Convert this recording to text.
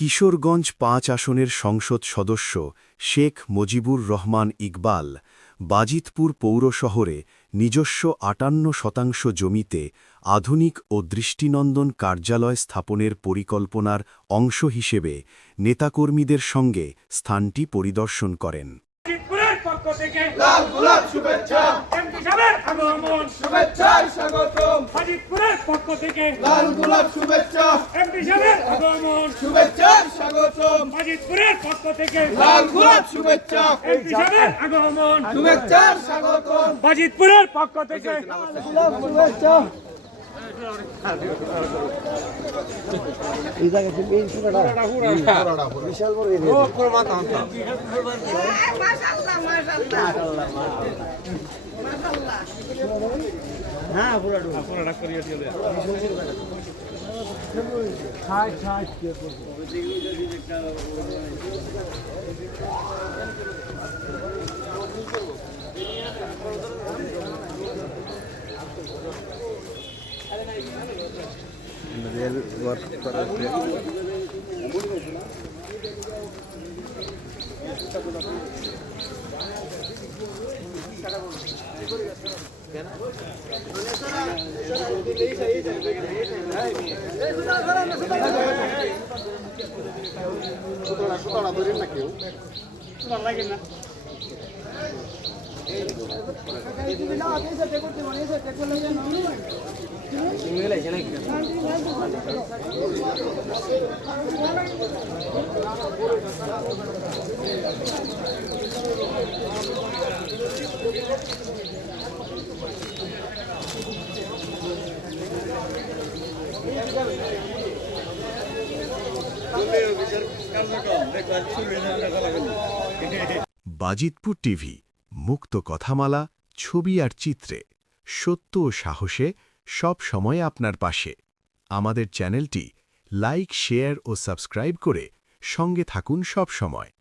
কিশোরগঞ্জ ৫ আসনের সংসদ সদস্য শেখ মুজিবুর রহমান ইকবাল বাজিতপুর পৌর শহরে নিজস্ব ৫৮% জমিতে আধুনিক ও দৃষ্টিনন্দন কার্যালয় স্থাপনের পরিকল্পনার অংশ হিসেবে নেতাকর্মীদের সঙ্গে স্থানটি পরিদর্শন করেন। বাজিতপুরের পক্ষ থেকে লাল গোলাপ শুভেচ্ছা এমপি সাহেবের আগমন শুভেচ্ছায় স্বাগতম বাজিতপুরের পক্ষ থেকে লাল গোলাপ শুভেচ্ছা এমপি সাহেবের আগমন শুভেচ্ছায় স্বাগতম বাজিতপুরের পক্ষ থেকে লাল গোলাপ শুভেচ্ছা এমপি সাহেবের আগমন শুভেচ্ছায় স্বাগতম বাজিতপুরের পক্ষ থেকে গোলাপ শুভেচ্ছা বাজিতপুর টিভি মুক্ত কথামালা, ছবি আর চিত্রে, সত্য ও সাহসে সব সময় আপনার পাশে। আমাদের চ্যানেলটি লাইক, শেয়ার ও সাবস্ক্রাইব করে সঙ্গে থাকুন সব সময়।